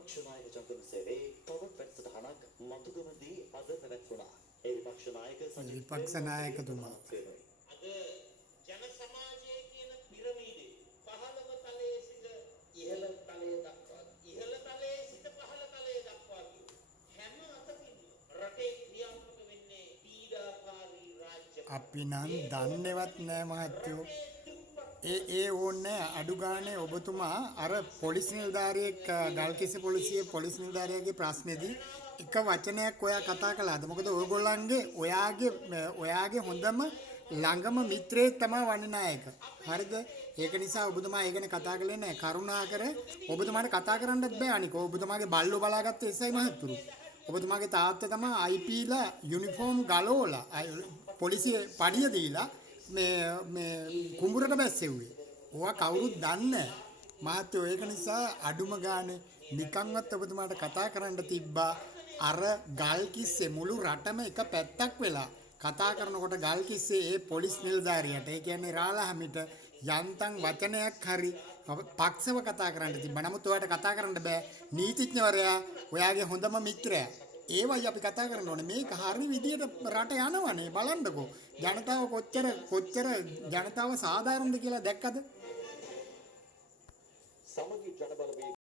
විපක්ෂ නායක ජගන සේවේ තවත් වැඩසටහනක් මතුගමදී අද පැවැත්වුණා. ඒ විපක්ෂ නායක විපක්ෂ නායකතුමා අද ජන සමාජයේ කියන පිරමීඩේ පහළම තලයේ සිට ඉහළ තලයේ දක්වා ඉහළ තලයේ සිට පහළ තලයේ දක්වා හැම අතකින්ම රටේ ක්‍රියාත්මක වෙන්නේ පීඩාකාරී රාජ්‍ය අපි නම් දන්නේවත් නෑ මහත්තයෝ. ඒ ඕනේ අඩු ගානේ ඔබතුමා අර පොලිස් නිලධාරියෙක් ගල්කිස්ස පොලිසියේ පොලිස් නිලධාරියාගේ ප්‍රශ්නේදී එක වචනයක් ඔයා කතා කළාද? මොකද ඔයගොල්ලන්ගේ ඔයාගේ හොඳම ළඟම මිත්‍රයෙක් තමයි වනිනායක. හරිද? ඒක නිසා ඔබතුමා ඒ ගැන කතා කළේ නැහැ. කරුණාකර ඔබතුමාට කතා කරන්නත් බෑ අනික. ඔබතුමාගේ බල්ලෝ බලාගත්ත එසයි මහත්තුරු. ඔබතුමාගේ තාත්තා තමයි IPලා යුනිෆෝම් ගලවලා පොලිසිය පඩිය දීලා මේ කුඹුරට බැස්සෙව්වේ. ඕවා කවුරුත් දන්නේ නැහැ. මහත්තයෝ ඒක නිසා අඩුම ගානේ නිකන්වත් ඔබතුමාට කතා කරන්න තිබ්බා. අර ගල්කිස්සේ මුළු රටම එක පැත්තක් වෙලා කතා කරනකොට ගල්කිස්සේ ඒ පොලිස් නිලධාරියට ඒ කියන්නේ රාලහමිට යන්තම් වචනයක් හරි පක්ෂව කතා කරන්න තිබ්බා. නමුත් ඔයාලට කතා කරන්න බෑ. නීතිඥවරයා ඔයාගේ හොඳම මිත්‍රයා. ඒවයි අපි කතා කරන්න ඕනේ. මේක හරි විදියට රට යනවනේ බලන්නකෝ. ජනතාව කොච්චර ජනතාව සාධාරණද කියලා දැක්කද? සමගි ජනබල